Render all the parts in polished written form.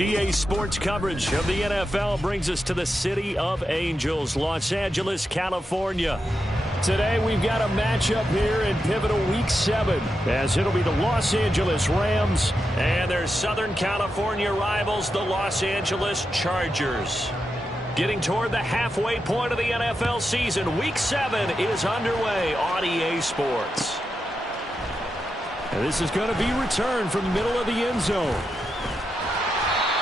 EA Sports coverage of the NFL brings us to the City of Angels, Los Angeles, California. Today we've got a matchup here in pivotal Week 7, as it'll be the Los Angeles Rams and their Southern California rivals, the Los Angeles Chargers. Getting toward the halfway point of the NFL season, Week 7 is underway on EA Sports. And this is going to be returned from the middle of the end zone.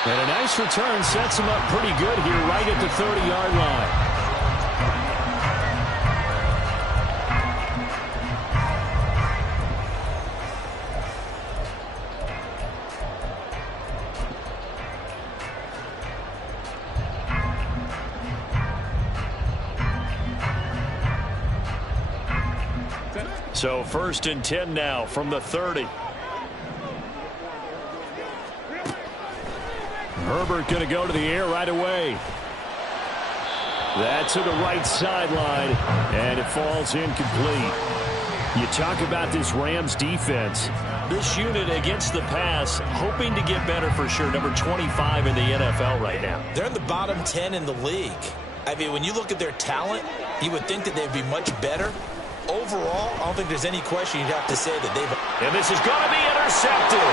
And a nice return sets him up pretty good here right at the 30-yard line. So 1st and 10 now from the 30. Herbert going to go to the air right away. That's to the right sideline, and it falls incomplete. You talk about this Rams defense. This unit against the pass, hoping to get better for sure. Number 25 in the NFL right now. They're in the bottom 10 in the league. I mean, when you look at their talent, you would think that they'd be much better. Overall, I don't think there's any question you'd have to say that they've... And this is going to be intercepted.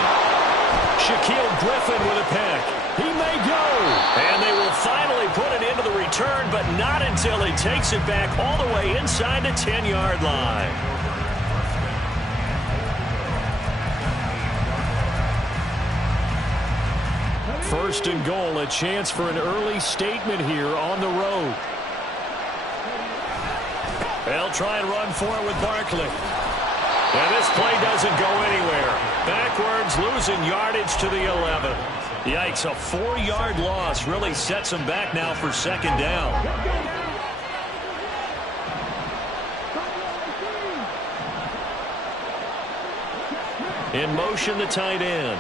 Shaquille Griffin with a pick. He may go. And they will finally put it into the return, but not until he takes it back all the way inside the 10-yard line. First and goal, a chance for an early statement here on the road. They'll try and run for it with Barkley. And this play doesn't go anywhere. Backwards, losing yardage to the 11. Yikes, a 4-yard loss really sets them back now for 2nd down. In motion, the tight end.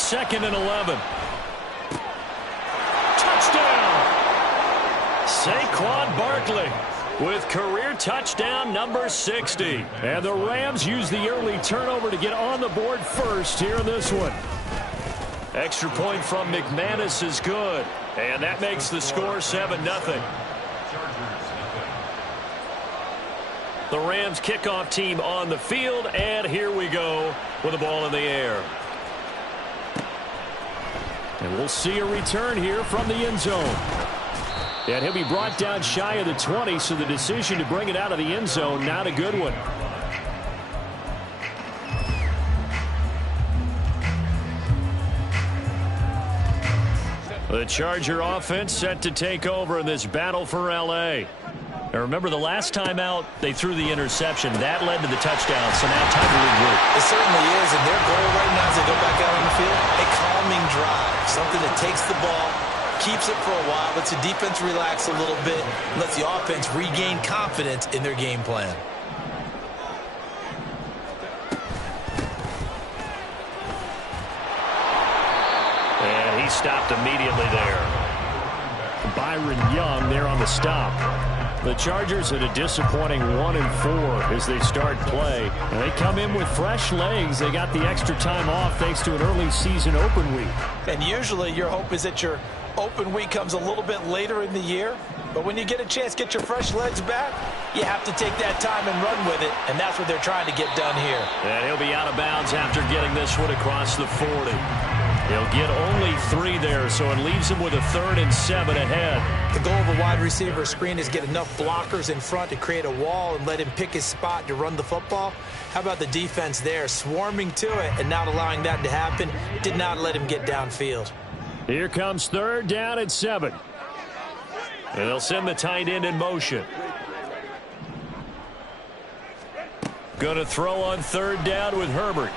2nd and 11. Touchdown! Saquon Barkley with career touchdown number 60. And the Rams use the early turnover to get on the board first here in this one. Extra point from McManus is good. And that makes the score 7-0. The Rams kickoff team on the field, and here we go with the ball in the air. And we'll see a return here from the end zone. And he'll be brought down shy of the 20, so the decision to bring it out of the end zone, not a good one. The Charger offense set to take over in this battle for L.A. Now remember, the last time out, they threw the interception. That led to the touchdown, so now time to regroup. It certainly is, and their goal right now as they go back out on the field, a calming drive, something that takes the ball, keeps it for a while, lets the defense relax a little bit, lets the offense regain confidence in their game plan. And he stopped immediately there. Byron Young there on the stop. The Chargers at a disappointing 1-4 as they start play. And they come in with fresh legs. They got the extra time off thanks to an early season open week. And usually your hope is that your open week comes a little bit later in the year. But when you get a chance to get your fresh legs back, you have to take that time and run with it. And that's what they're trying to get done here. And he'll be out of bounds after getting this one across the 40. He'll get only 3 there, so it leaves him with a 3rd and 7 ahead. The goal of a wide receiver screen is get enough blockers in front to create a wall and let him pick his spot to run the football. How about the defense there, swarming to it and not allowing that to happen? Did not let him get downfield. Here comes 3rd down and 7. And they'll send the tight end in motion. Going to throw on 3rd down with Herbert.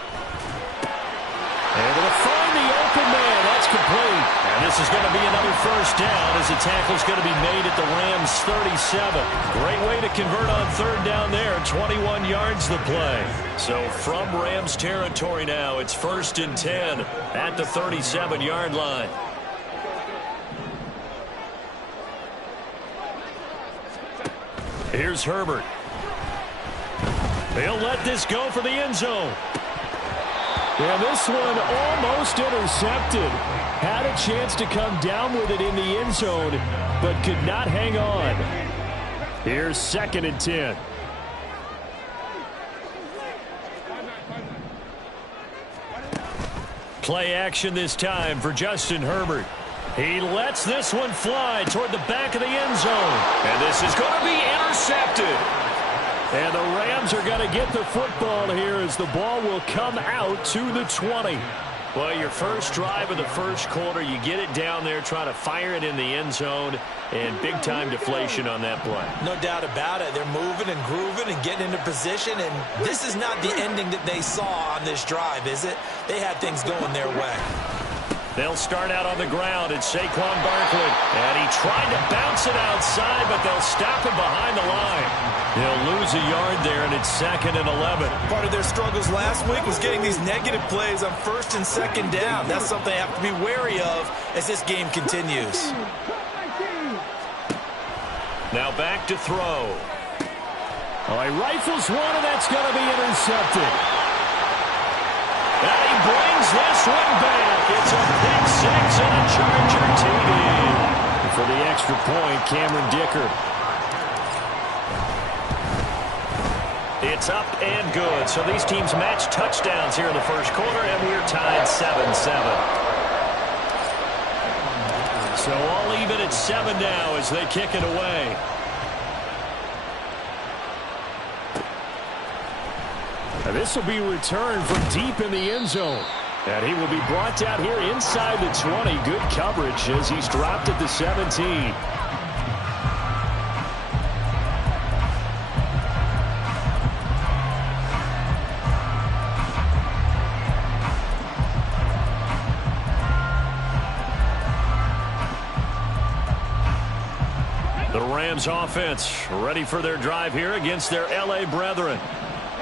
Able to find the open man. That's complete. And this is going to be another 1st down as the tackle's going to be made at the Rams 37. Great way to convert on 3rd down there. 21 yards the play. So from Rams territory now, it's 1st and 10 at the 37-yard line. Here's Herbert. He'll let this go for the end zone. And this one almost intercepted. Had a chance to come down with it in the end zone, but could not hang on. Here's 2nd and 10. Play action this time for Justin Herbert. He lets this one fly toward the back of the end zone. And this is going to be intercepted. And the Rams are going to get the football here as the ball will come out to the 20. Well, your first drive of the first quarter, you get it down there, try to fire it in the end zone, and big-time deflation on that play. No doubt about it. They're moving and grooving and getting into position, and this is not the ending that they saw on this drive, is it? They had things going their way. They'll start out on the ground. It's Saquon Barkley. And he tried to bounce it outside, but they'll stop him behind the line. They'll lose a yard there, and it's 2nd and 11. Part of their struggles last week was getting these negative plays on 1st and 2nd down. That's something they have to be wary of as this game continues. Now back to throw. Oh, he rifles one, and that's going to be intercepted. And he brings this one back. It's a pick 6 and a Charger TD. For the extra point, Cameron Dicker. It's up and good. So these teams match touchdowns here in the first quarter, and we're tied 7-7. So all even at 7 now as they kick it away. And this will be returned from deep in the end zone. And he will be brought down here inside the 20. Good coverage as he's dropped at the 17. The Rams offense ready for their drive here against their L.A. brethren.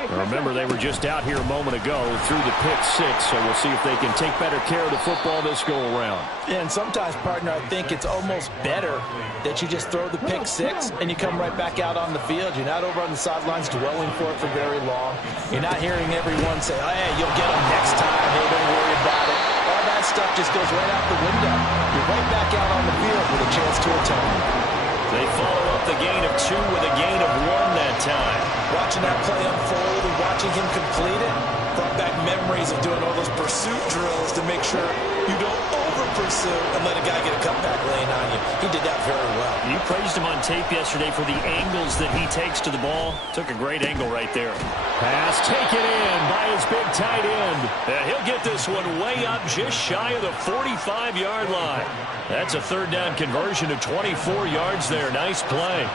Remember, they were just out here a moment ago through the pick six, so we'll see if they can take better care of the football this go-around. Yeah, and sometimes, partner, I think it's almost better that you just throw the pick six and you come right back out on the field. You're not over on the sidelines dwelling for it for very long. You're not hearing everyone say, oh, hey, you'll get them next time. Hey, don't worry about it. All that stuff just goes right out the window. You're right back out on the field with a chance to atone. They follow up the gain of 2 with a gain of 1 that time. Watching that play unfold and watching him complete it brought back memories of doing all those pursuit drills to make sure you don't over-pursue and let a guy get a cutback laying on you. He did that very well. You praised him on tape yesterday for the angles that he takes to the ball. Took a great angle right there. Pass taken in by his big tight end. He'll get this one way up just shy of the 45-yard line. That's a third down conversion of 24 yards there. Nice play.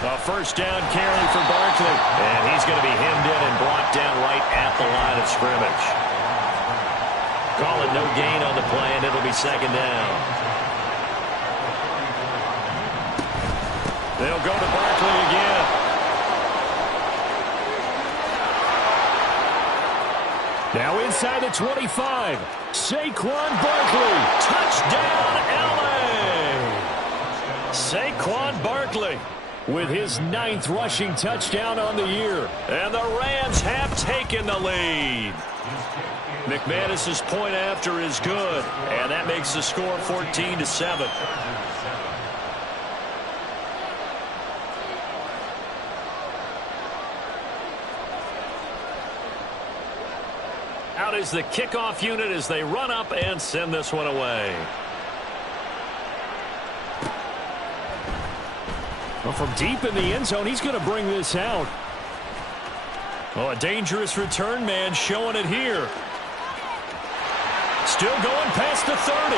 A first down carry for Barkley. And he's going to be hemmed in and brought down right at the line of scrimmage. Call it no gain on the play, and it'll be second down. They'll go to Barkley again. Now inside the 25. Saquon Barkley. Touchdown, LA. Saquon Barkley with his 9th rushing touchdown on the year. And the Rams have taken the lead. McManus's point after is good. And that makes the score 14-7. Out is the kickoff unit as they run up and send this one away. Well, from deep in the end zone, he's going to bring this out. Oh, a dangerous return man showing it here. Still going past the 30.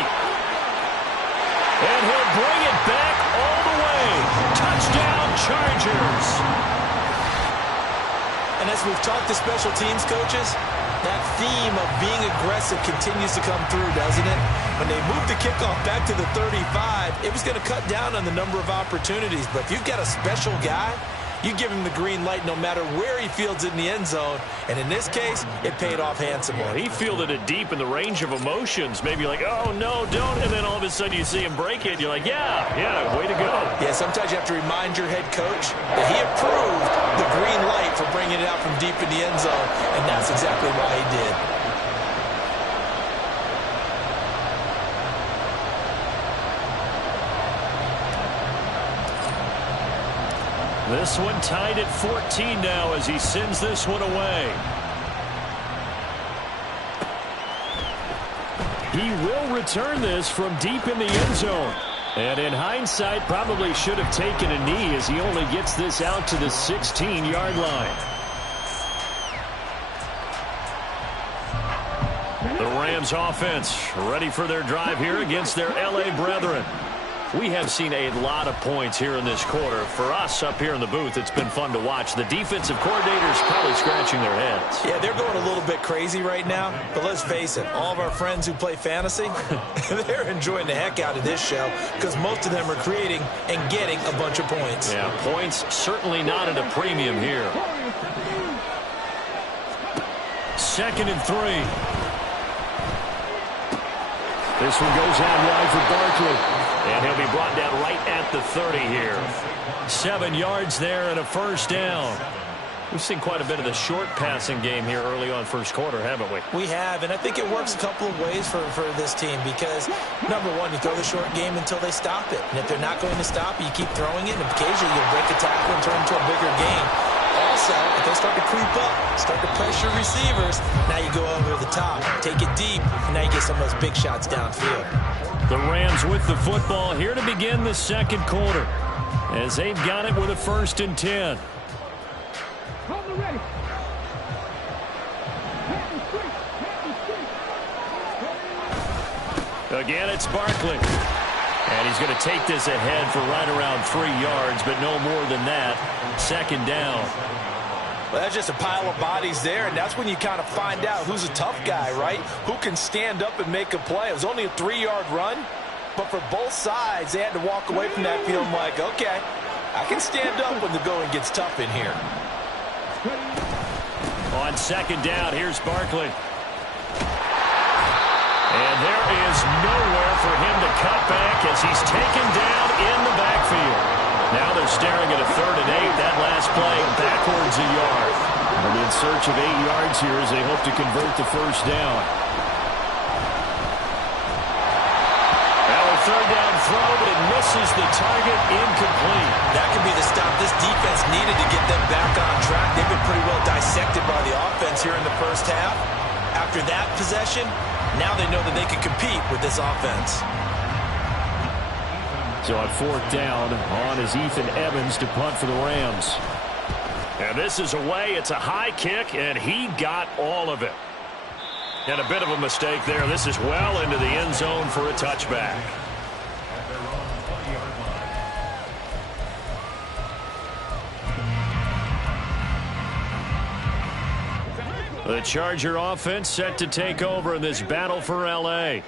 And he'll bring it back all the way. Touchdown, Chargers. And as we've talked to special teams coaches, that theme of being aggressive continues to come through, doesn't it? When they moved the kickoff back to the 35, it was going to cut down on the number of opportunities. But if you've got a special guy, you give him the green light no matter where he fields it in the end zone. And in this case, it paid off handsomely. Well, he fielded it deep in the range of emotions. Maybe like, oh, no, don't. And then all of a sudden you see him break it. You're like, yeah, way to go. Yeah, sometimes you have to remind your head coach that he approved the green light for bringing it out from deep in the end zone. And that's exactly why he did. This one tied at 14 now as he sends this one away. He will return this from deep in the end zone. And in hindsight, probably should have taken a knee as he only gets this out to the 16-yard line. The Rams offense ready for their drive here against their LA brethren. We have seen a lot of points here in this quarter. For us up here in the booth, it's been fun to watch. The defensive coordinators probably scratching their heads. Yeah, they're going a little bit crazy right now. But let's face it, all of our friends who play fantasy, they're enjoying the heck out of this show because most of them are creating and getting a bunch of points. Yeah, points certainly not at a premium here. 2nd and 3. This one goes out wide for Barkley. And he'll be brought down right at the 30 here. 7 yards there and a first down. We've seen quite a bit of the short passing game here early on first quarter, haven't we? We have, and I think it works a couple of ways for this team because, number one, you throw the short game until they stop it. And if they're not going to stop it, you keep throwing it, and occasionally you'll break a tackle and turn into a bigger game. Also, if they start to creep up, start to pressure receivers, now you go over the top, take it deep, and now you get some of those big shots downfield. The Rams with the football here to begin the second quarter as they've got it with a 1st and 10. Again, it's Barkley. And he's going to take this ahead for right around 3 yards, but no more than that. 2nd down. Well, that's just a pile of bodies there, and that's when you kind of find out who's a tough guy, right? Who can stand up and make a play. It was only a 3-yard run, but for both sides, they had to walk away from that feeling like, okay, I can stand up when the going gets tough in here. On second down, here's Barkley. And there is nowhere for him to cut back as he's taken down in the backfield. Now they're staring at a 3rd and 8. That last play backwards a yard. And in search of 8 yards here as they hope to convert the first down. Now a 3rd down throw, but it misses the target, incomplete. That could be the stop this defense needed to get them back on track. They've been pretty well dissected by the offense here in the first half. After that possession, now they know that they can compete with this offense. So on 4th down, on is Ethan Evans to punt for the Rams. And this is away. It's a high kick, and he got all of it. And a bit of a mistake there. This is well into the end zone for a touchback. The Charger offense set to take over in this battle for L.A.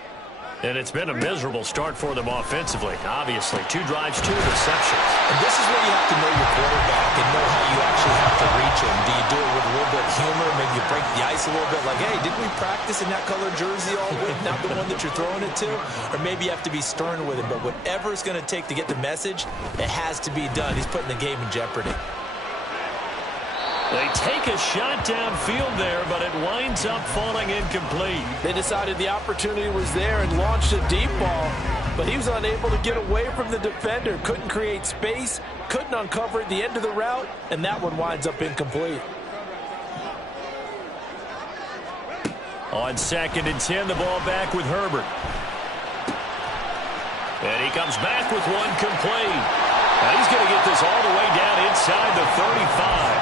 And it's been a miserable start for them offensively. Obviously, 2 drives, 2 receptions. And this is where you have to know your quarterback and know how you actually have to reach him. Do you do it with a little bit of humor? Maybe you break the ice a little bit like, hey, didn't we practice in that color jersey all week? Not the one that you're throwing it to? Or maybe you have to be stern with him. But whatever it's going to take to get the message, it has to be done. He's putting the game in jeopardy. They take a shot downfield there, but it winds up falling incomplete. They decided the opportunity was there and launched a deep ball, but he was unable to get away from the defender, couldn't create space, couldn't uncover at the end of the route, and that one winds up incomplete. On 2nd and 10, the ball back with Herbert. And he comes back with one complete. Now he's going to get this all the way down inside the 35.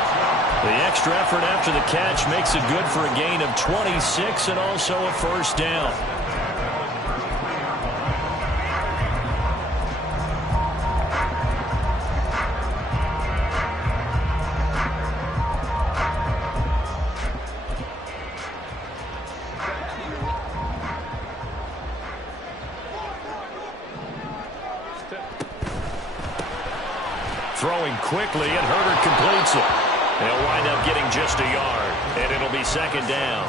The extra effort after the catch makes it good for a gain of 26 and also a first down. Throwing quickly, and Herbert completes it. They'll wind up getting just a yard, and it'll be 2nd down.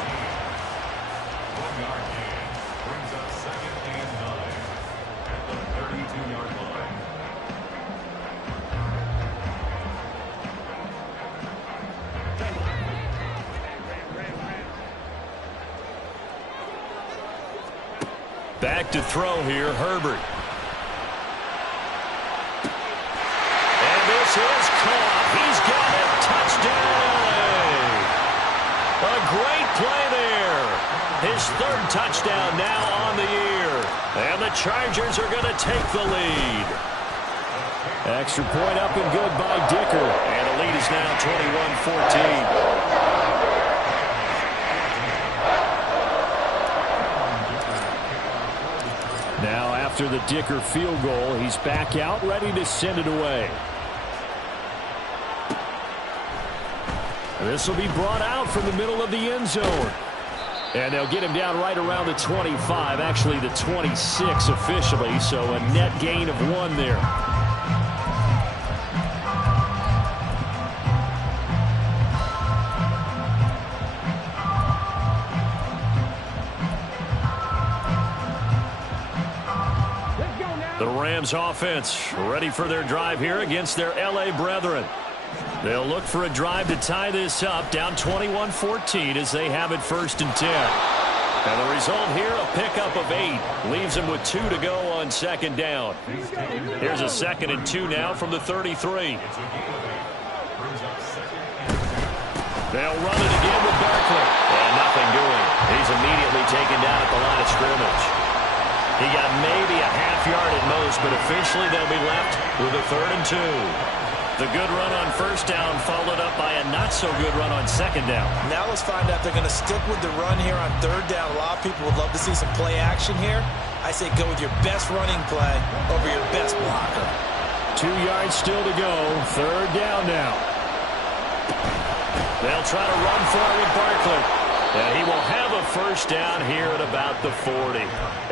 Back to throw here, Herbert. And this is caught. He's got it. Touchdown, LA. A great play there. His 3rd touchdown now on the year. And the Chargers are going to take the lead. Extra point up and good by Dicker. And the lead is now 21-14. Now after the Dicker field goal, he's back out ready to send it away. This will be brought out from the middle of the end zone. And they'll get him down right around the 25, actually the 26 officially, so a net gain of 1 there. The Rams offense ready for their drive here against their L.A. brethren. They'll look for a drive to tie this up, down 21-14 as they have it 1st and 10. And the result here, a pickup of 8. Leaves them with 2 to go on 2nd down. Here's a 2nd and 2 now from the 33. They'll run it again with Barkley. And nothing doing. He's immediately taken down at the line of scrimmage. He got maybe a half yard at most, but officially they'll be left with a 3rd and 2. The good run on 1st down followed up by a not-so-good run on 2nd down. Now let's find out if they're going to stick with the run here on 3rd down. A lot of people would love to see some play action here. I say go with your best running play over your best blocker. 2 yards still to go. 3rd down now. They'll try to run for it with Barkley. And he will have a first down here at about the 40.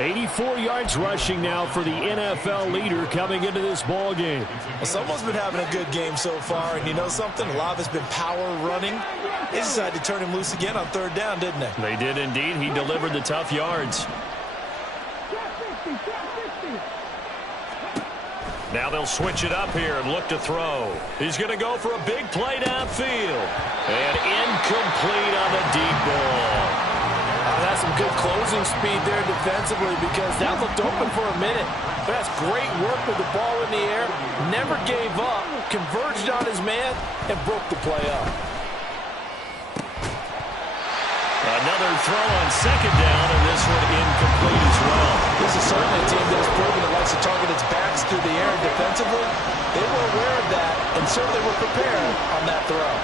84 yards rushing now for the NFL leader coming into this ball game. Well, someone's been having a good game so far, and you know something? A lot of it's been power running. They decided to turn him loose again on third down, didn't they? They did indeed. He delivered the tough yards. Now they'll switch it up here and look to throw. He's going to go for a big play downfield. And incomplete on the deep ball. That's some good closing speed there defensively because that looked open for a minute. But that's great work with the ball in the air. Never gave up, converged on his man, and broke the play up. Another throw on second down, and this one incomplete as well. This is certainly a team that has proven it likes to target its backs through the air defensively. They were aware of that and certainly were prepared on that throw.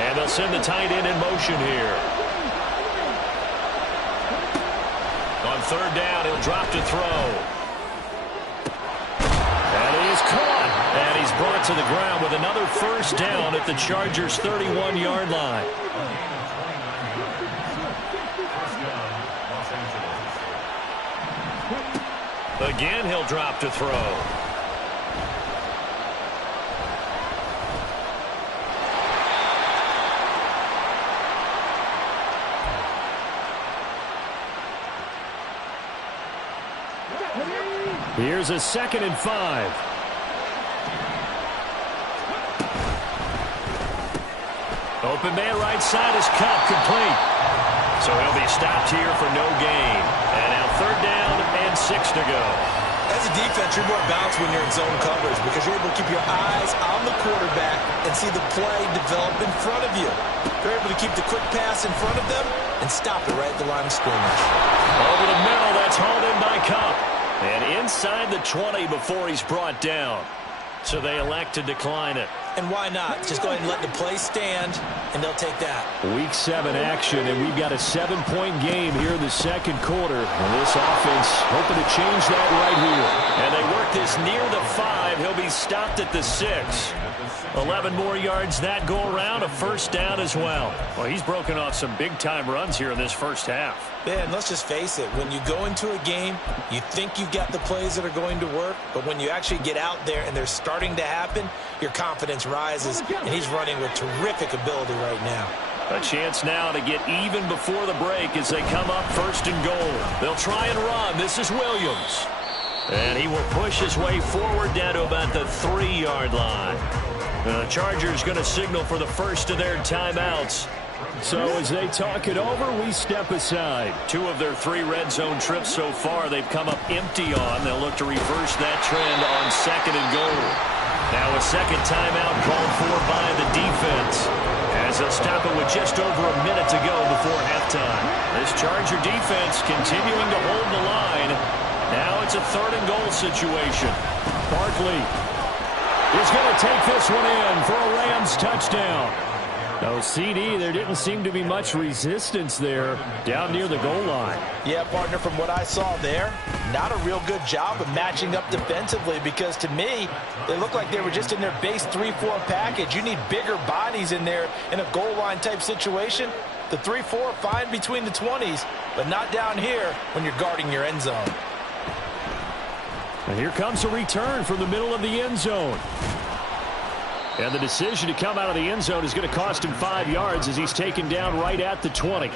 And they'll send the tight end in motion here. On third down, he'll drop to throw. And he is caught. And he's brought to the ground with another first down at the Chargers' 31-yard line. Again, he'll drop to throw. Here's a 2nd and 5. Open man right side is cut, complete. So he'll be stopped here for no gain. And now third down and 6 to go. As a defense, you're more balanced when you're in zone coverage because you're able to keep your eyes on the quarterback and see the play develop in front of you. You're able to keep the quick pass in front of them and stop it right at the line of scrimmage. Over the middle, that's hauled in by Cup. And inside the 20 before he's brought down. So they elect to decline it. And why not? Just go ahead and let the play stand, and they'll take that. Week 7 action, and we've got a 7-point game here in the second quarter. And this offense hoping to change that right here. And they work this near the 5. He'll be stopped at the 6. 11 more yards that go around, a first down as well. Well, he's broken off some big-time runs here in this first half. Yeah, and let's just face it. When you go into a game, you think you've got the plays that are going to work, but when you actually get out there and they're starting to happen, your confidence rises, and he's running with terrific ability right now. A chance now to get even before the break as they come up 1st and goal. They'll try and run. This is Williams. And he will push his way forward down to about the 3-yard line. The Chargers going to signal for the first of their timeouts. So as they talk it over, we step aside. 2 of their 3 red zone trips so far they've come up empty on. They'll look to reverse that trend on 2nd and goal. Now a second timeout called for by the defense. As they'll stop it with just over a minute to go before halftime. This Charger defense continuing to hold the line. Now it's a 3rd and goal situation. Barkley is going to take this one in for a Rams touchdown. No CD, there didn't seem to be much resistance there down near the goal line. Yeah, partner, from what I saw there, not a real good job of matching up defensively because to me, they look like they were just in their base 3-4 package. You need bigger bodies in there in a goal line type situation. The 3-4 fine between the 20s, but not down here when you're guarding your end zone. And here comes a return from the middle of the end zone. And the decision to come out of the end zone is going to cost him 5 yards as he's taken down right at the 20.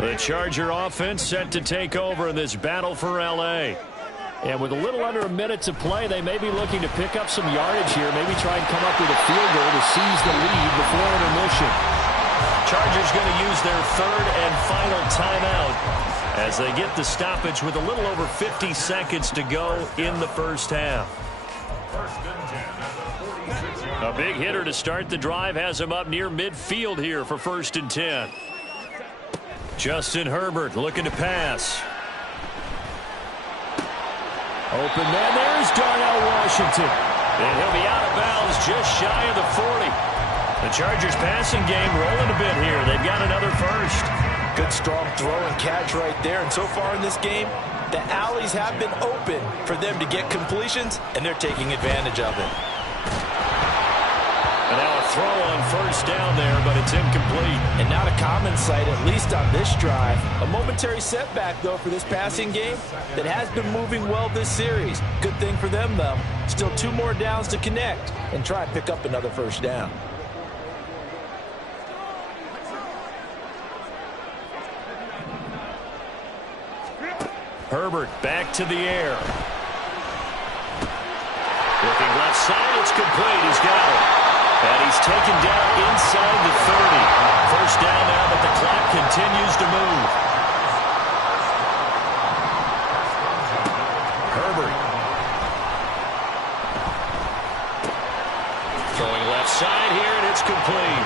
The Charger offense set to take over in this battle for L.A. And with a little under a minute to play, they may be looking to pick up some yardage here, maybe try and come up with a field goal to seize the lead before intermission. Chargers going to use their 3rd and final timeout as they get the stoppage with a little over 50 seconds to go in the first half. A big hitter to start the drive has him up near midfield here for 1st and 10. Justin Herbert looking to pass. Open man, there's Darnell Washington. And he'll be out of bounds just shy of the 40. The Chargers passing game rolling a bit here. They've got another first. Good, strong throw and catch right there. And so far in this game, the alleys have been open for them to get completions, and they're taking advantage of it. And now a throw on first down there, but it's incomplete. And not a common sight, at least on this drive. A momentary setback, though, for this passing game that has been moving well this series. Good thing for them, though. Still 2 more downs to connect and try and pick up another first down. Herbert back to the air. Looking left side, it's complete. He's got it. And he's taken down inside the 30. First down now, but the clock continues to move. Herbert. Throwing left side here, and it's complete.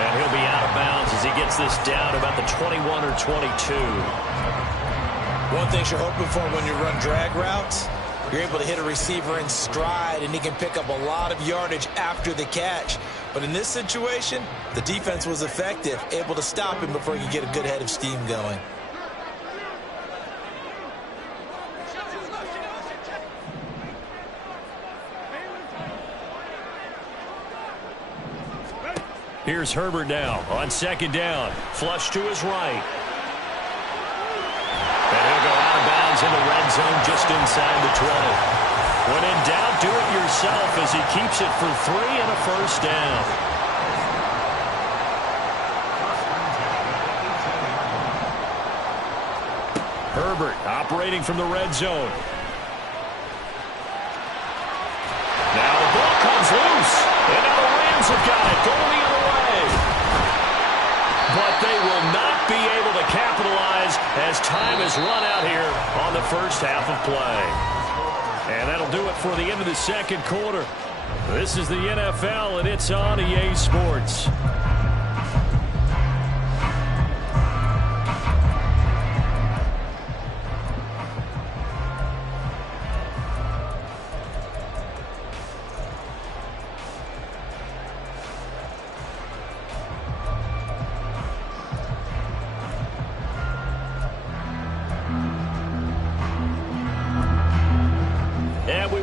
And he'll be out of bounds as he gets this down about the 21 or 22. One thing you're hoping for when you run drag routes, you're able to hit a receiver in stride, and he can pick up a lot of yardage after the catch. But in this situation, the defense was effective, able to stop him before he could get a good head of steam going. Here's Herbert now on second down. Flush to his right. And he'll go out of bounds in the red zone just inside the 20. When in doubt, do it yourself as he keeps it for 3 and a first down. Herbert operating from the red zone. Now the ball comes loose. And now the Rams have got it going the other way. But they will not be able to capitalize as time has run out here on the first half of play. And that'll do it for the end of the second quarter. This is the NFL, and it's on EA Sports.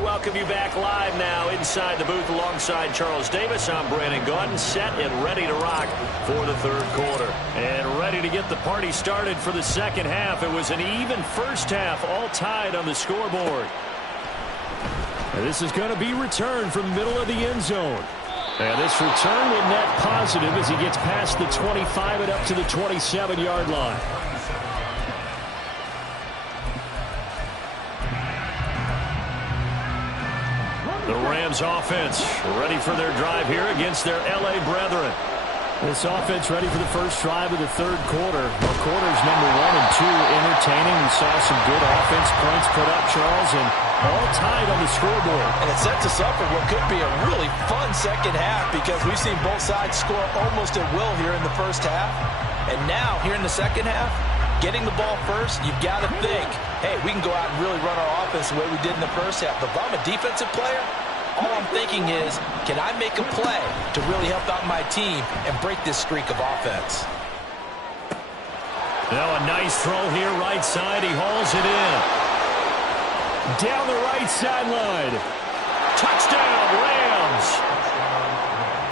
Welcome you back live now inside the booth alongside Charles Davis. I'm Brandon Gaudin, set and ready to rock for the third quarter. And ready to get the party started for the second half. It was an even first half, all tied on the scoreboard. And this is going to be returned from the middle of the end zone. And this return will net positive as he gets past the 25 and up to the 27-yard line. The Rams offense ready for their drive here against their L.A. brethren. This offense ready for the first drive of the third quarter. Well, quarters number 1 and 2 entertaining. We saw some good offense points put up, Charles, and all tied on the scoreboard. And it sets us up for what could be a really fun second half because we've seen both sides score almost at will here in the first half. And now, here in the second half, getting the ball first, you've got to think, hey, we can go out and really run our offense the way we did in the first half. But if I'm a defensive player, all I'm thinking is, can I make a play to really help out my team and break this streak of offense? Now a nice throw here, right side. He hauls it in. Down the right sideline. Touchdown, Rams.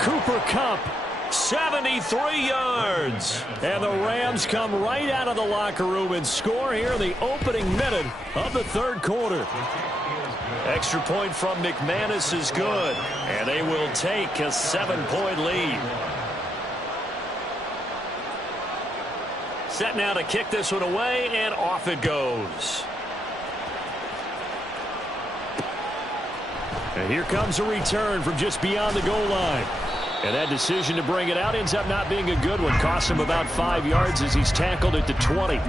Cooper Kupp, 73 yards. And the Rams come right out of the locker room and score here in the opening minute of the third quarter. Extra point from McManus is good, and they will take a 7-point lead. Set now to kick this one away, and off it goes. And here comes a return from just beyond the goal line. And that decision to bring it out ends up not being a good one. Costs him about 5 yards as he's tackled at the 20.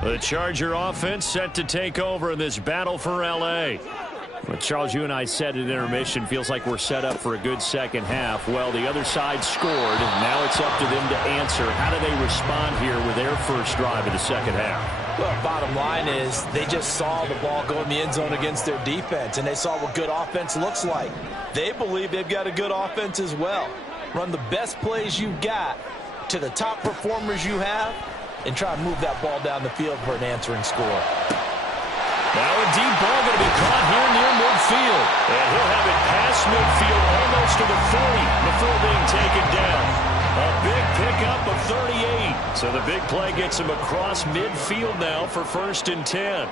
The Charger offense set to take over in this battle for L.A. Well, Charles, you and I said at intermission, feels like we're set up for a good second half. Well, the other side scored, and now it's up to them to answer. How do they respond here with their first drive of the second half? Well, bottom line is they just saw the ball go in the end zone against their defense, and they saw what good offense looks like. They believe they've got a good offense as well. Run the best plays you've got to the top performers you have, and try to move that ball down the field for an answering score. Now a deep ball going to be caught here near midfield. And he'll have it past midfield almost to the 40 before being taken down. A big pickup of 38. So the big play gets him across midfield now for 1st and 10.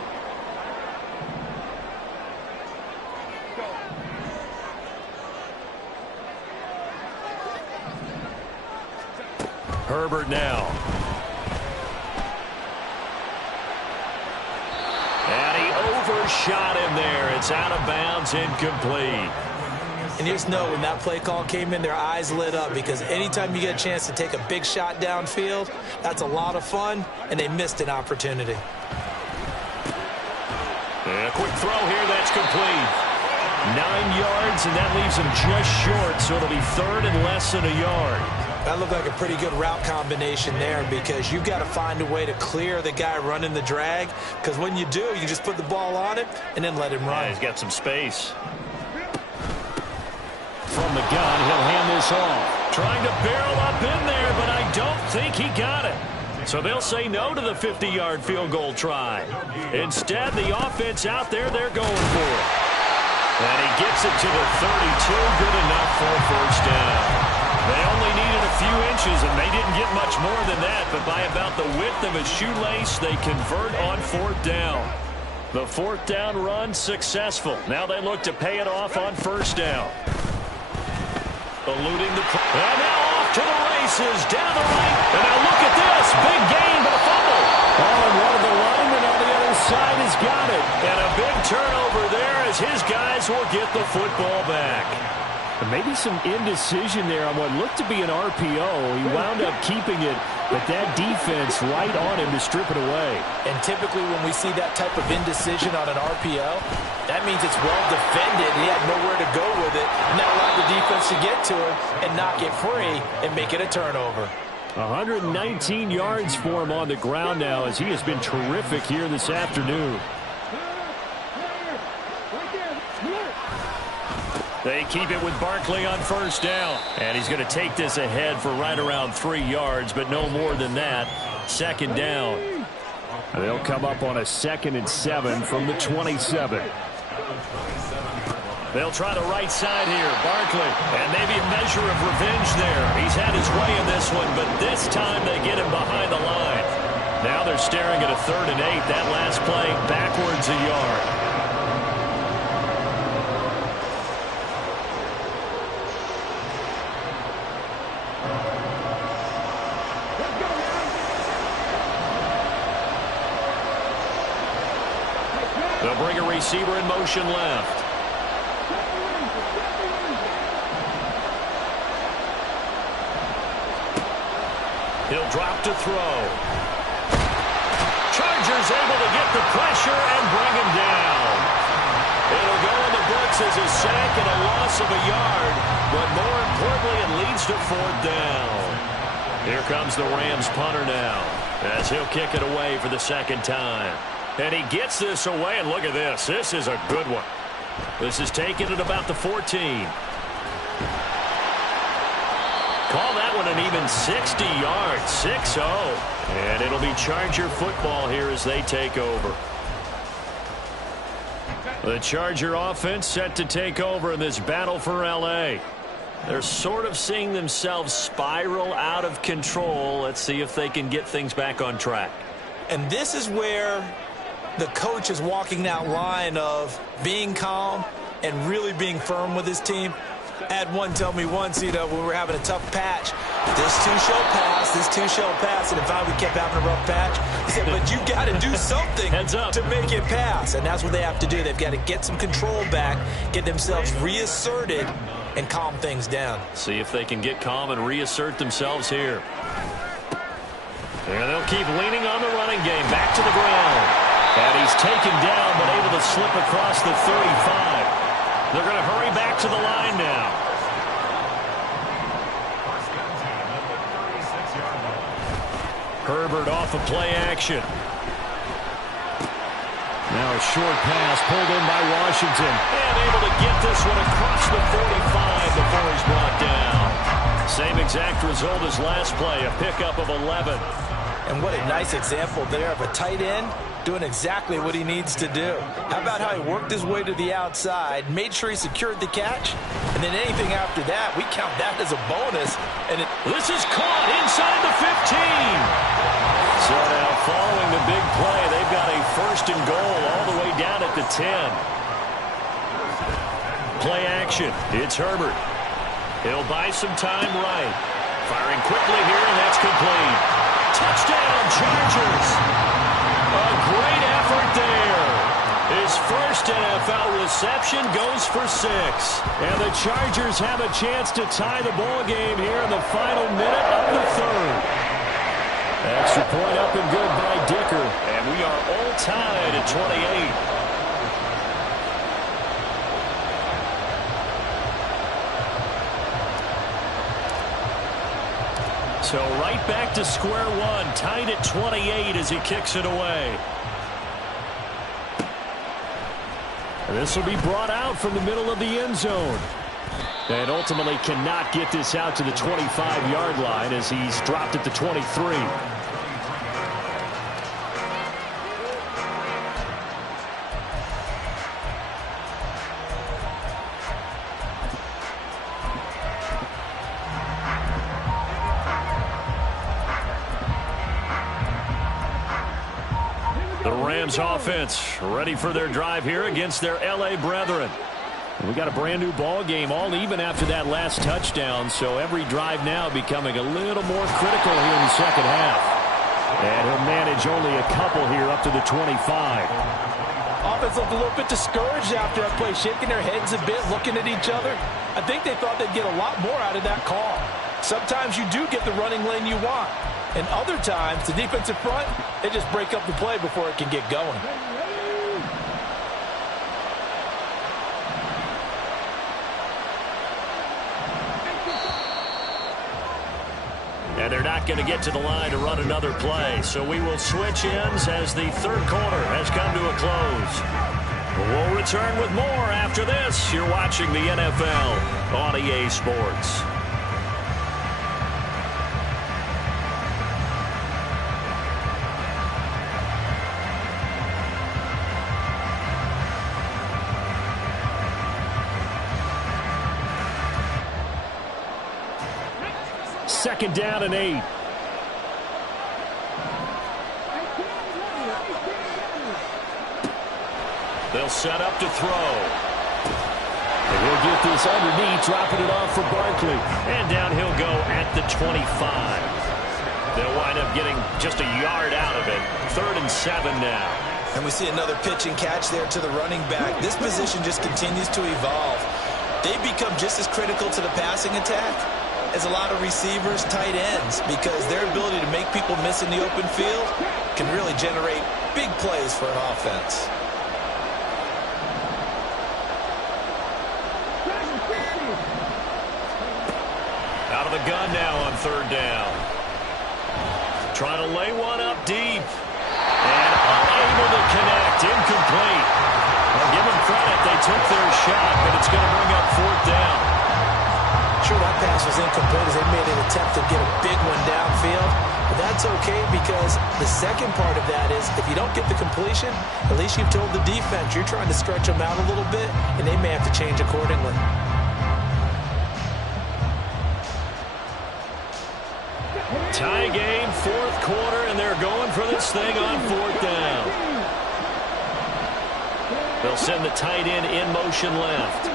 Herbert now. And he overshot him there. It's out of bounds, incomplete. And you just know when that play call came in, their eyes lit up, because anytime you get a chance to take a big shot downfield, that's a lot of fun, and they missed an opportunity. And a quick throw here, that's complete. 9 yards, and that leaves him just short, so it'll be 3rd and less than a yard. That looked like a pretty good route combination there, because you've got to find a way to clear the guy running the drag, because when you do, you just put the ball on it and then let him run. Yeah, he's got some space. From the gun, he'll hand this off. Trying to barrel up in there, but I don't think he got it. So they'll say no to the 50-yard field goal try. Instead, the offense out there, they're going for it. And he gets it to the 32, good enough for a 1st down. They only needed a few inches, and they didn't get much more than that, but by about the width of a shoelace, they convert on 4th down. The 4th down run successful. Now they look to pay it off on 1st down. Eluding the play. And now off to the races, down the right. And now look at this, big gain, but a fumble. Oh, and one of the linemen on the other side has got it. And a big turnover there as his guys will get the football back. And maybe some indecision there on what looked to be an RPO. He wound up keeping it, but that defense right on him to strip it away. And typically when we see that type of indecision on an RPO, that means it's well defended. He had nowhere to go with it, and that allowed the defense to get to him and knock it free and make it a turnover. 119 yards for him on the ground now, as he has been terrific here this afternoon. They keep it with Barkley on 1st down. And he's going to take this ahead for right around 3 yards, but no more than that. 2nd down. They'll come up on a 2nd and 7 from the 27. They'll try the right side here. Barkley. And maybe a measure of revenge there. He's had his way in this one, but this time they get him behind the line. Now they're staring at a 3rd and 8. That last play backwards a yard. They'll bring a receiver in motion left. He'll drop to throw. Chargers able to get the pressure and bring him down. It'll go in the books as a sack and a loss of a yard, but more importantly, it leads to 4th down. Here comes the Rams punter now, as he'll kick it away for the 2nd time. And he gets this away, and look at this. This is a good one. This is taken at about the 14. Call that one an even 60 yards, 6-0. And it'll be Charger football here as they take over. The Charger offense set to take over in this battle for L.A. They're sort of seeing themselves spiral out of control. Let's see if they can get things back on track. And this is where the coach is walking that line of being calm and really being firm with his team. I had one tell me once, when we were having a tough patch, this too shall pass, this too shall pass. And if we kept having a rough patch, he said, but you got to do something to make it pass. And that's what they have to do. They've got to get some control back, get themselves reasserted, and calm things down. See if they can get calm and reassert themselves here. And they'll keep leaning on the running game. Back to the ground. 2nd and 10. 2nd and 10 here. And he's taken down, but able to slip across the 35. They're going to hurry back to the line now. Herbert off of play action. Now a short pass pulled in by Washington. And able to get this one across the 45 before he's brought down. Same exact result as last play, a pickup of 11. And what a nice example there of a tight end doing exactly what he needs to do. How about how he worked his way to the outside, made sure he secured the catch, and then anything after that, we count that as a bonus. And this is caught inside the 15. So now following the big play, they've got a first and goal all the way down at the 10. Play action. It's Herbert. He'll buy some time right. Firing quickly here, and that's complete. Touchdown, Chargers. A great effort there. His first NFL reception goes for 6. And the Chargers have a chance to tie the ball game here in the final minute of the third. Extra point up and good by Dicker. And we are all tied at 28. So right back to square one, tied at 28 as he kicks it away. This will be brought out from the middle of the end zone. And ultimately cannot get this out to the 25-yard line as he's dropped at the 23. Offense ready for their drive here against their LA brethren. We got a brand new ball game, all even after that last touchdown, so every drive now becoming a little more critical here in the second half. And he'll manage only a couple here up to the 25. Offense looked a little bit discouraged after that play, shaking their heads a bit, looking at each other. I think they thought they'd get a lot more out of that call. Sometimes you do get the running lane you want. And other times, the defensive front, they just break up the play before it can get going. And they're not going to get to the line to run another play. So we will switch ends as the third quarter has come to a close. We'll return with more after this. You're watching the NFL on EA Sports. Second down and 8. They'll set up to throw. And he'll get this underneath, dropping it off for Barkley. And down he'll go at the 25. They'll wind up getting just a yard out of it. 3rd and 7 now. And we see another pitch and catch there to the running back. This position just continues to evolve. They become just as critical to the passing attack as a lot of receivers, tight ends, because their ability to make people miss in the open field can really generate big plays for an offense. Out of the gun now on 3rd down. Trying to lay one up deep. And unable to connect. Incomplete. Well, give them credit. They took their shot, but it's going to bring up 4th down. Sure, that pass was incomplete as they made an attempt to get a big one downfield. But that's okay because the second part of that is if you don't get the completion, at least you've told the defense you're trying to stretch them out a little bit, and they may have to change accordingly. Tie game, 4th quarter, and they're going for this thing on 4th down. They'll send the tight end in motion left.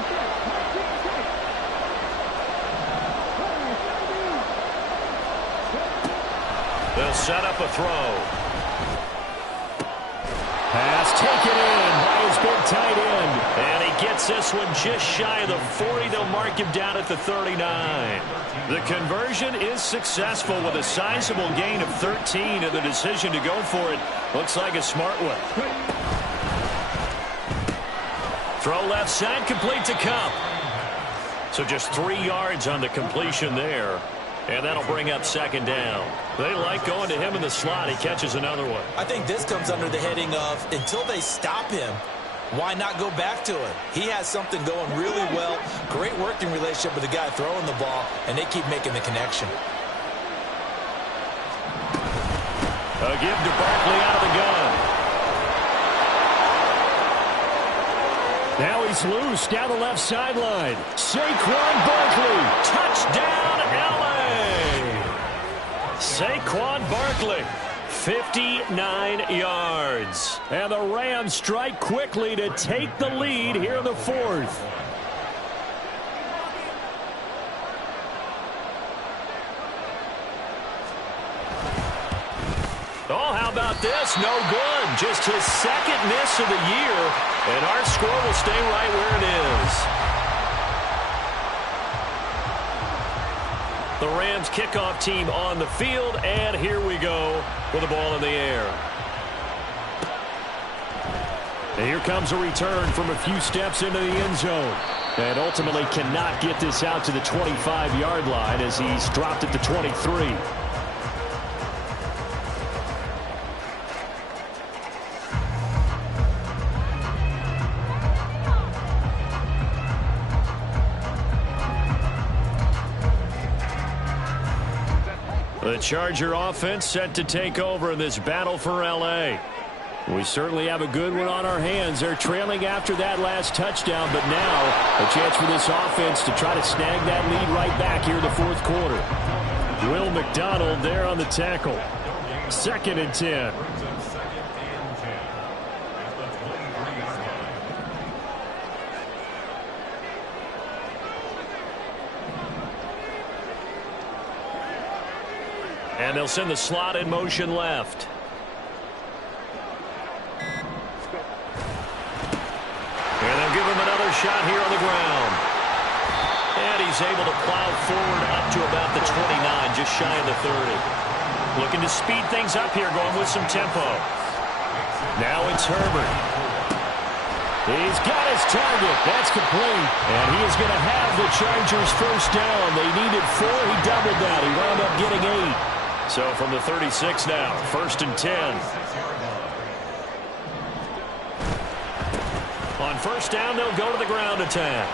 They'll set up a throw. Pass taken in by his big tight end. And he gets gets this one just shy of the 40. They'll mark him down at the 39. The conversion is successful with a sizable gain of 13, and the decision to go for it looks like a smart one. Throw left side, complete to Cup. So just 3 yards on the completion there. And that'll bring up second down. They like going to him in the slot. He catches another one. I think this comes under the heading of until they stop him, why not go back to it? He has something going really well. Great working relationship with the guy throwing the ball, and they keep making the connection. A give to Barkley out of the gun. Now he's loose down the left sideline. Saquon Barkley, touchdown LA. Saquon Barkley, 59 yards. And the Rams strike quickly to take the lead here in the fourth. Oh, how about this? No good. Just his second miss of the year. And our score will stay right where it is. The Rams kickoff team on the field, and here we go with the ball in the air. And here comes a return from a few steps into the end zone. And ultimately cannot get this out to the 25-yard line as he's dropped at the 23. The Charger offense set to take over in this battle for L.A. We certainly have a good one on our hands. They're trailing after that last touchdown, but now a chance for this offense to try to snag that lead right back here in the fourth quarter. Will McDonald there on the tackle. 2nd and 10. And they'll send the slot in motion left. And they'll give him another shot here on the ground. And he's able to plow forward up to about the 29, just shy of the 30. Looking to speed things up here, going with some tempo. Now it's Herbert. He's got his target. That's complete. And he is going to have the Chargers first down. They needed 4. He doubled that. He wound up getting 8. So from the 36 now, 1st and 10. On first down, they'll go to the ground attack.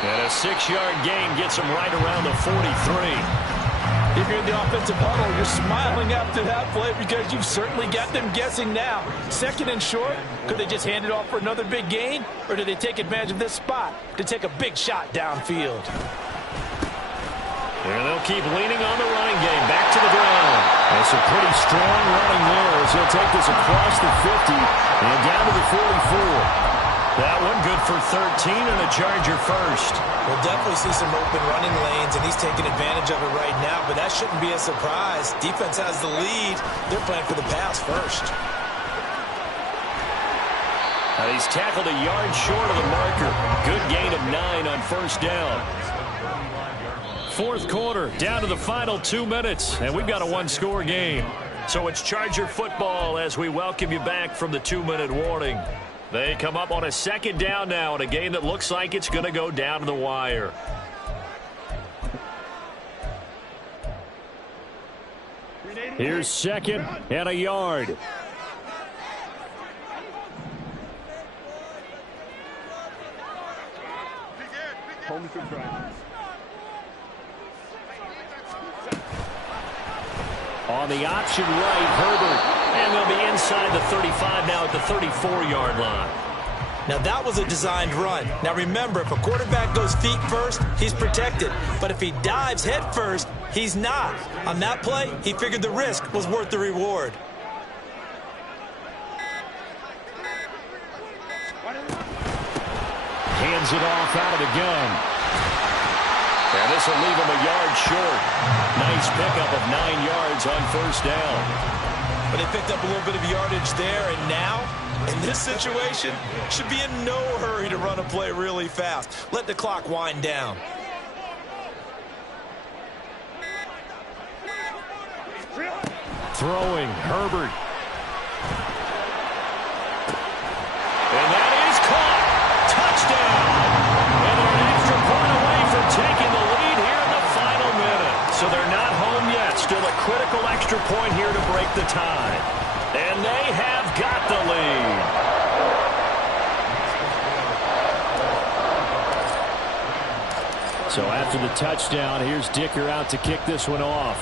And a 6-yard gain gets them right around the 43. If you're in the offensive huddle, you're smiling after that play because you've certainly got them guessing now. 2nd and short, could they just hand it off for another big gain? Or do they take advantage of this spot to take a big shot downfield? And they'll keep leaning on the running game. Back to the ground. That's a pretty strong running there as he'll take this across the 50 and down to the 44. That one good for 13 and a Charger first. We'll definitely see some open running lanes, and he's taking advantage of it right now, but that shouldn't be a surprise. Defense has the lead. They're playing for the pass first. Now he's tackled a yard short of the marker. Good gain of 9 on first down. Fourth quarter, down to the final 2 minutes, and we've got a one-score game. So it's Charger football as we welcome you back from the 2-minute warning. They come up on a 2nd down now in a game that looks like it's going to go down to the wire. Here's 2nd and a yard. On the option right, Herbert. And they'll be inside the 35 now at the 34-yard line. Now that was a designed run. Now remember, if a quarterback goes feet first, he's protected. But if he dives head first, he's not. On that play, he figured the risk was worth the reward. Hands it off out of the gun. And this will leave him a yard short. Nice pickup of 9 yards on first down. But they picked up a little bit of yardage there, and now, in this situation, should be in no hurry to run a play really fast. Let the clock wind down. Throwing, Herbert. And that is caught. Touchdown. And they're an extra point away from taking the lead here in the final minute. So they're not home yet. Still a critical extra point here to break the tie. And they have got the lead. So after the touchdown, here's Dicker out to kick this one off.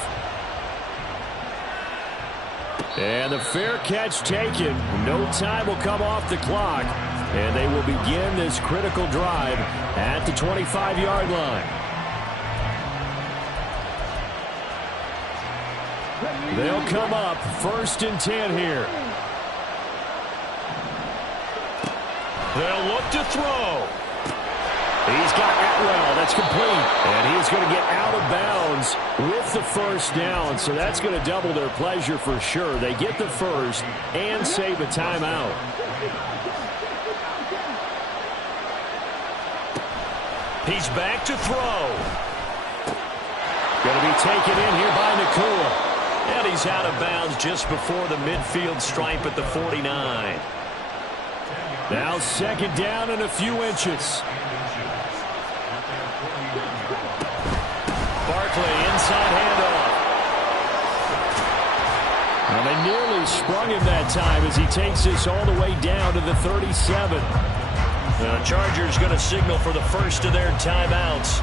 And the fair catch taken. No time will come off the clock. And they will begin this critical drive at the 25-yard line. They'll come up 1st and 10 here. They'll look to throw. He's got Atwell. That's complete. And he's going to get out of bounds with the first down. So that's going to double their pleasure for sure. They get the first and save a timeout. He's back to throw. Going to be taken in here by Nakua. And he's out of bounds just before the midfield stripe at the 49. Now 2nd down and a few inches. Barkley, inside handoff. Well, they nearly sprung him that time as he takes this all the way down to the 37. The Chargers going to signal for the first of their timeouts.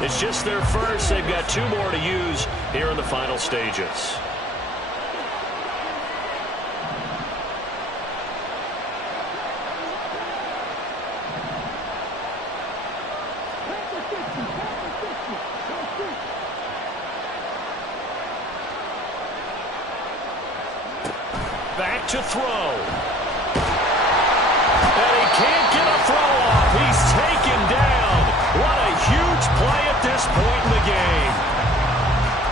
It's just their first. They've got 2 more to use here in the final stages. Back to throw. And he can't get a throw off. He's taken down. What a huge play at this point in the game.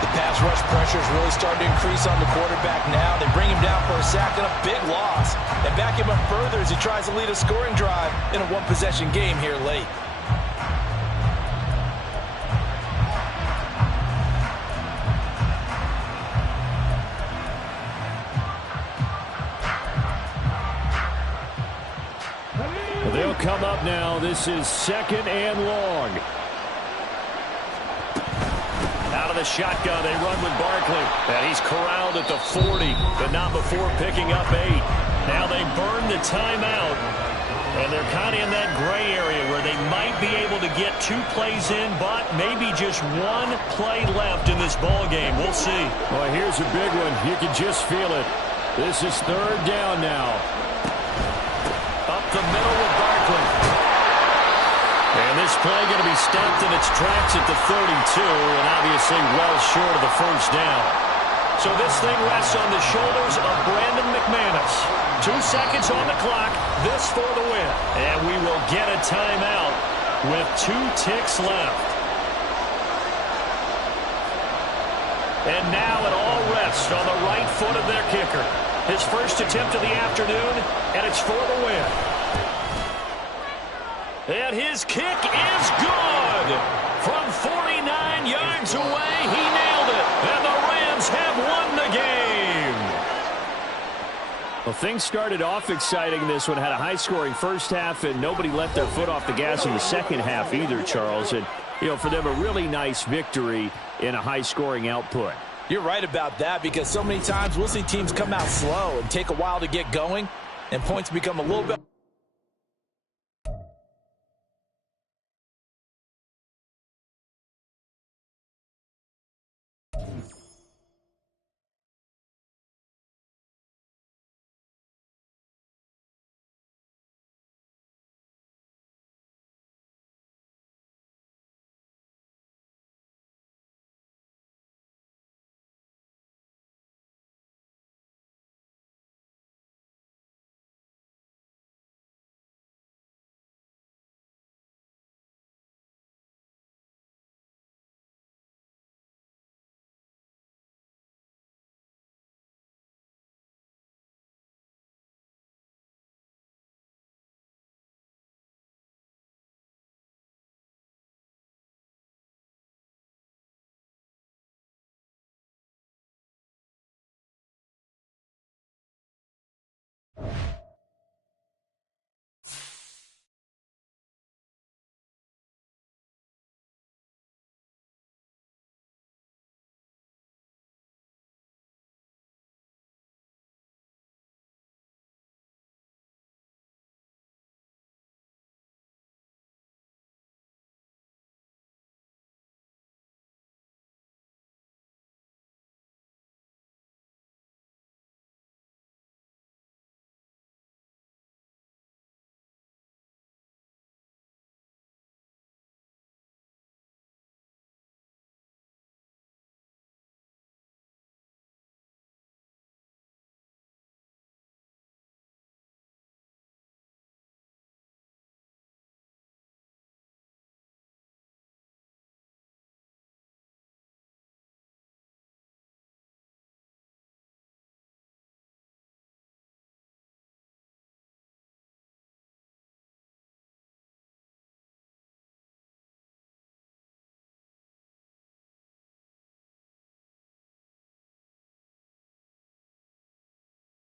The pass rush pressure is really starting to increase on the quarterback now. They bring him down for a sack and a big loss. And back him up further as he tries to lead a scoring drive in a one-possession game here late. They'll come up now. This is 2nd and long. Out of the shotgun, they run with Barkley. And he's corralled at the 40, but not before picking up 8. Now they burn the timeout. And they're kind of in that gray area where they might be able to get 2 plays in, but maybe just 1 play left in this ball game. We'll see. Well, here's a big one. You can just feel it. This is 3rd down now. Up the middle with Barkley. And this play going to be stopped in its tracks at the 32, and obviously well short of the first down. So this thing rests on the shoulders of Brandon McManus. 2 seconds on the clock, this for the win. And we will get a timeout with 2 ticks left. And now it all rests on the right foot of their kicker. His first attempt of the afternoon, and it's for the win. And his kick is good. From 49 yards away, he nailed it. And the Rams have won the game. Well, things started off exciting. This one had a high-scoring first half, and nobody let their foot off the gas in the second half either, Charles. And, you know, for them, a really nice victory in a high-scoring output. You're right about that, because so many times we'll see teams come out slow and take a while to get going, and points become a little bit